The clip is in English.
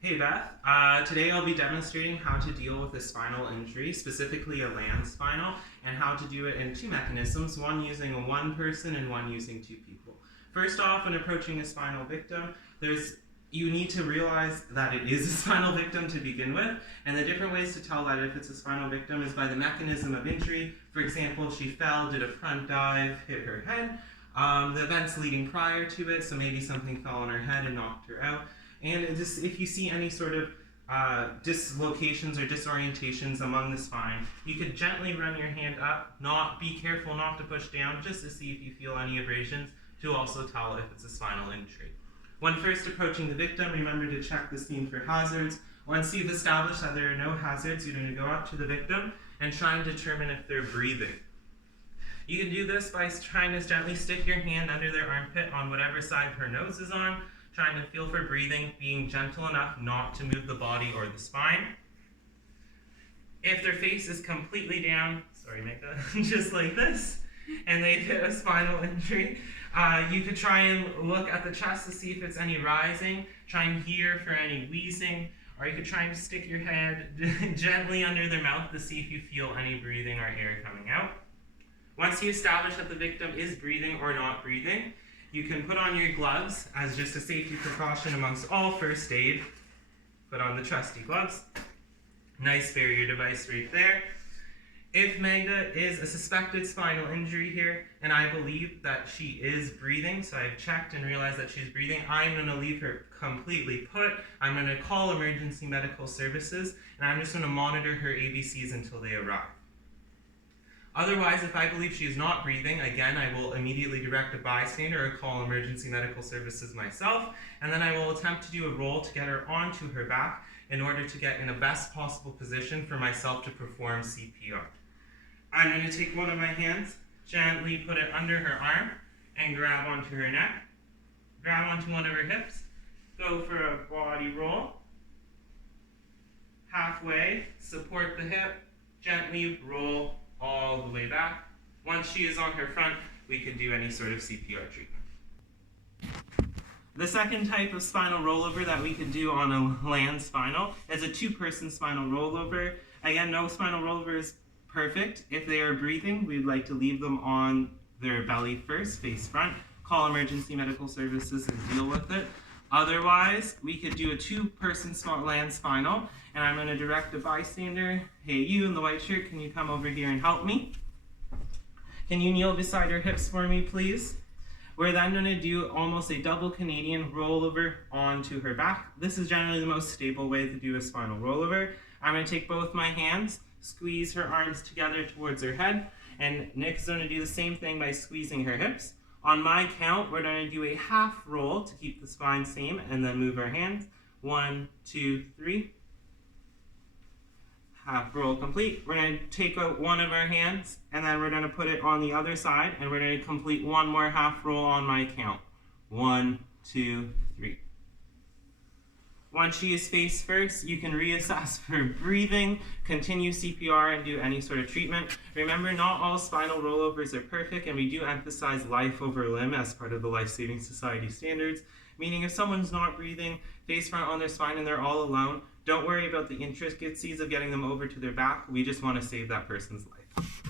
Hey Beth, today I'll be demonstrating how to deal with a spinal injury, specifically a land spinal, and how to do it in two mechanisms, one using one person and one using two people. First off, when approaching a spinal victim, you need to realize that it is a spinal victim to begin with, and the different ways to tell that if it's a spinal victim is by the mechanism of injury. For example, she fell, did a front dive, hit her head, the events leading prior to it, so maybe something fell on her head and knocked her out. And if you see any sort of dislocations or disorientations among the spine, you could gently run your hand up, be careful not to push down, just to see if you feel any abrasions, to also tell if it's a spinal injury. When first approaching the victim, remember to check the scene for hazards. Once you've established that there are no hazards, you're going to go up to the victim and try and determine if they're breathing. You can do this by trying to gently stick your hand under their armpit on whatever side her nose is on, trying to feel for breathing, being gentle enough not to move the body or the spine. If their face is completely down, just like this, and they've hit a spinal injury, you could try and look at the chest to see if it's any rising, try and hear for any wheezing, or you could try and stick your hand gently under their mouth to see if you feel any breathing or air coming out. Once you establish that the victim is breathing or not breathing, you can put on your gloves as just a safety precaution amongst all first aid. Put on the trusty gloves. Nice barrier device right there. If Magda is a suspected spinal injury here, and I believe that she is breathing, so I've checked and realized that she's breathing, I'm going to leave her completely put. I'm going to call emergency medical services, and I'm just going to monitor her ABCs until they arrive. Otherwise, if I believe she is not breathing, again, I will immediately direct a bystander or call emergency medical services myself, and then I will attempt to do a roll to get her onto her back in order to get in the best possible position for myself to perform CPR. I'm going to take one of my hands, gently put it under her arm, and grab onto her neck. Grab onto one of her hips, go for a body roll. Halfway, support the hip, gently roll all the way back. Once she is on her front, we can do any sort of CPR treatment. The second type of spinal rollover that we can do on a land spinal is a two-person spinal rollover. Again, no spinal rollover is perfect. If they are breathing, we'd like to leave them on their belly first, face front, call emergency medical services and deal with it. Otherwise, we could do a two-person land spinal, and I'm going to direct a bystander. Hey, you in the white shirt, can you come over here and help me? Can you kneel beside her hips for me, please? We're then going to do almost a double Canadian rollover onto her back. This is generally the most stable way to do a spinal rollover. I'm going to take both my hands, squeeze her arms together towards her head, and Nick's going to do the same thing by squeezing her hips. On my count, we're going to do a half roll to keep the spine same, and then move our hands. 1, 2, 3. Half roll complete. We're going to take out one of our hands, and then we're going to put it on the other side, and we're going to complete one more half roll on my count. 1, 2, 3. Once she is face first, you can reassess for breathing, continue CPR, and do any sort of treatment. Remember, not all spinal rollovers are perfect, and we do emphasize life over limb as part of the Life Saving Society standards, meaning if someone's not breathing, face front on their spine, and they're all alone, don't worry about the intricacies of getting them over to their back. We just want to save that person's life.